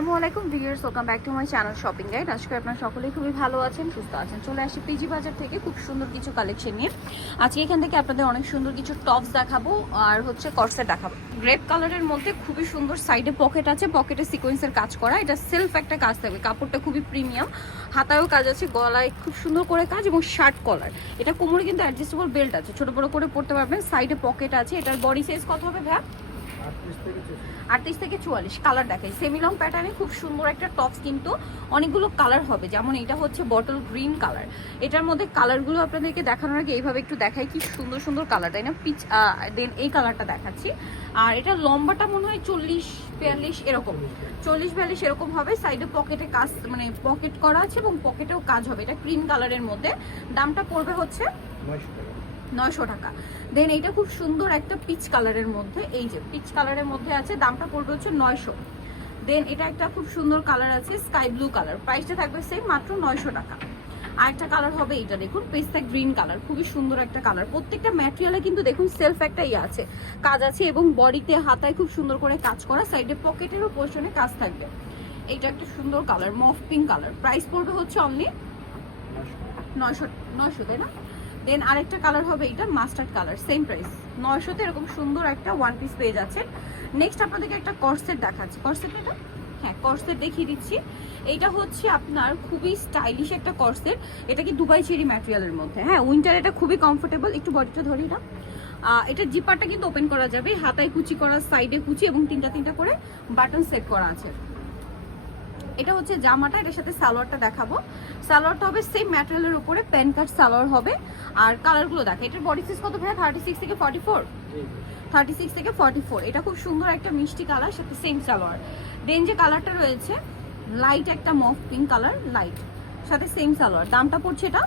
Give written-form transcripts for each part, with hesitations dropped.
আসসালামাইকুম viewers, welcome back to my channel shopping guide. আজকে আপনারা সকলেই খুবই ভালো আছেন, সুস্থ আছেন। চলে আসি পিজি বাজার থেকে খুব সুন্দর কিছু কালেকশন নিয়ে। আজকে এখান থেকে আপনাদের অনেক সুন্দর কিছু টপস দেখাবো আর হচ্ছে কর্সেট দেখাবো। গ্রেপ কালারের মধ্যে খুবই সুন্দর, সাইডে পকেট আছে, পকেটে সিকোয়েন্সের কাজ করা। এটা সেলফ একটা কাজ থাকবে, কাপড়টা খুবই প্রিমিয়াম, হাতায়ও কাজ আছে, গলায় খুব সুন্দর করে কাজ এবং শার্ট কলার। এটা কোমরে কিন্তু অ্যাডজাস্টেবল বেল্ট আছে, ছোট বড় করে পড়তে পারবেন। সাইডে পকেট আছে। এটার বডি সাইজ কত হবে ভাই? 38 থেকে 44। কালার দেখাই, সেমি লং প্যাটার্নে খুব সুন্দর একটা টপস, কিন্তু অনেকগুলো কালার হবে। যেমন এটা হচ্ছে বটল গ্রিন কালার। এটার মধ্যে কালারগুলো আপনাদেরকে দেখানোর আগে এইভাবে একটু দেখাই, কি সুন্দর সুন্দর কালার, তাই না? পিচ দেন এই কালারটা দেখাচ্ছি। আর এটা লম্বাটা মনে হয় 40-42 এরকম, 40-42 এরকম হবে। সাইডে পকেটে কাজ, মানে পকেট করা আছে এবং পকেটেও কাজ হবে। এটা ক্রিম কালারের মধ্যে। দামটা পড়বে হচ্ছে 900 টাকা। দেন এইটা খুব সুন্দর একটা পিচ কালারের মধ্যে, এই যে পিচ কালারের মধ্যে আছে, দামটা পড়বে হচ্ছে 900। দেন এটা একটা খুব সুন্দর কালার আছে, স্কাই ব্লু কালার, প্রাইসটা থাকবে সেম, মাত্র 900 টাকা। আরেকটা কালার হবে এইটা, দেখুন পেস্তা গ্রিন কালার, খুবই সুন্দর একটা কালার। প্রত্যেকটা ম্যাটেরিয়ালে কিন্তু দেখুন সেলফ একটা আছে, কাজ আছে এবং বডিতে হাতায় খুব সুন্দর করে কাজ করা, সাইডে পকেটেরও পোর্শনে কাজ থাকবে। এইটা একটা সুন্দর কালার, মফ পিঙ্ক কালার, প্রাইস পড়বে হচ্ছে অনলি 900, তাই না? দেন আরেকটা কালার হবে এটা মাস্টার্ড কালার, সেম প্রাইস 900তে। এরকম সুন্দর একটা ওয়ান পিস পেয়ে যাচ্ছেন। নেক্সট আপনাদেরকে একটা কর্সেট দেখাচ্ছি। কর্সেট এটা, হ্যাঁ কর্সেট দেখিয়ে দিচ্ছি। এইটা হচ্ছে আপনার খুবই স্টাইলিশ একটা কর্সেট। এটা কি দুবাই চেরি ম্যাটেরিয়ালের মধ্যে, হ্যাঁ উইন্টার এটা খুবই কমফোর্টেবল। একটু বডিটা ধরি না, এটা জিপারটা কিন্তু ওপেন করা যাবে, হাতায় কুচি করা, সাইডে কুচি এবং তিনটা করে বাটন সেট করা আছে। এটা হচ্ছে জামাটা, এটার সাথে সালোয়ারটা দেখাবো। সালোয়ারটা হবে সেম ম্যাটেরিয়ালের উপরে, প্যান কাট সালোয়ার হবে। আর কালারগুলো দেখে, এটার বডি সাইজ কত ভাই? 36 থেকে 44। 36 থেকে 44। এটা খুব সুন্দর একটা মিষ্টি কালার, সাথে সেম সালোয়ার। দেন যে কালারটা রয়েছে লাইট একটা মফ পিঙ্ক কালার, লাইট, সাথে সেম সালোয়ার। দামটা পড়ছে এটা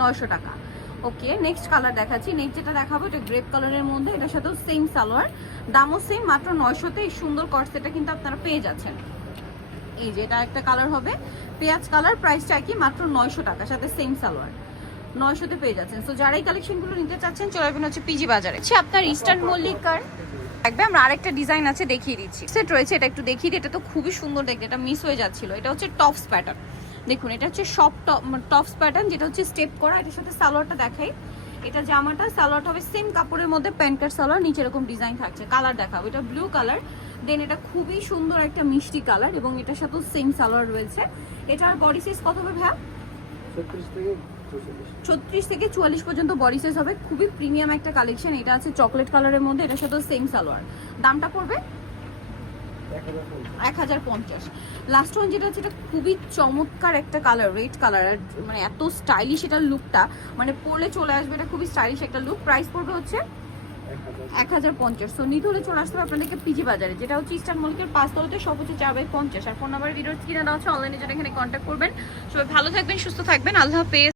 900 টাকা। ওকে, নেক্সট কালার দেখাচ্ছি। নেক্সট যেটা দেখাবো এটা গ্রেপ কালারের মধ্যে, এটার সাথেও সেম সালোয়ার, দামও সেম, মাত্র 900তে এই সুন্দর কর্সেটটা কিন্তু আপনারা পেয়ে যাচ্ছেন। এই যে এটা একটা কালার হবে পেঁয়াজ কালার, প্রাইসটা কি মাত্র 900 টাকা, সাথে সেম সালোয়ার, 900তে পেয়ে যাচ্ছেন। সো যারা এই কালেকশনগুলো নিতে চাচ্ছেন চলে আসবেন হচ্ছে পিজি বাজারে। আপনার ইস্টার্ন মল্লিকার থাকবে। আমরা আরেকটা ডিজাইন আছে দেখিয়ে দিচ্ছি, সেট রয়েছে, এটা একটু দেখিয়ে দিই। এটা তো খুবই সুন্দর দেখতে, এটা মিস হয়ে যাচ্ছিল। এটা হচ্ছে টপস প্যাটার্ন, দেখুন এটা হচ্ছে সব টপস প্যাটার্ন, যেটা হচ্ছে স্টেপ করা। এটার সাথে সালোয়ারটা দেখাই, এটা জামাটা, সালোয়ারটা হবে সেম কাপড়ের মধ্যে, প্যান্ট কাট সালোয়ার, নিচে এরকম ডিজাইন থাকছে। কালার দেখাবো, এটা ব্লু কালার। দেন এটা খুবই সুন্দর একটা মিষ্টি কালার এবং এটার সাথেও সেম সালোয়ার রয়েছে। এটার বডি সাইজ কত হবে ভাইয়া? 36 থেকে 44 পর্যন্ত বডি সাইজ হবে। খুবই প্রিমিয়াম একটা কালেকশন। এটা আছে চকলেট কালারের মধ্যে, এটার সাথেও সেম সালোয়ার। দামটা পড়বে 1050। লাস্ট ওয়ান যেটা আছে, এটা খুবই চমৎকার একটা কালার, রেড কালার, মানে এত স্টাইলিশ এটার লুকটা, মানে পরলে চলে আসবে, এটা খুবই স্টাইলিশ একটা লুক। প্রাইস পড়বে হচ্ছে 1050। সো নিতে হলে চলে আসতে হবে আপনাদেরকে পিজি বাজারে, যেটা হচ্ছে ইস্টার্ন মল্লিকের 5 তলাতে, সব হচ্ছে 4/50। আর ফোন নাম্বার ভিডিওর স্ক্রিনে দেওয়া হচ্ছে, অনলাইনে জন্য এখানে কন্ট্যাক্ট করবেন। সবাই ভালো থাকবেন, সুস্থ থাকবেন, আল্লাহ হাফেজ।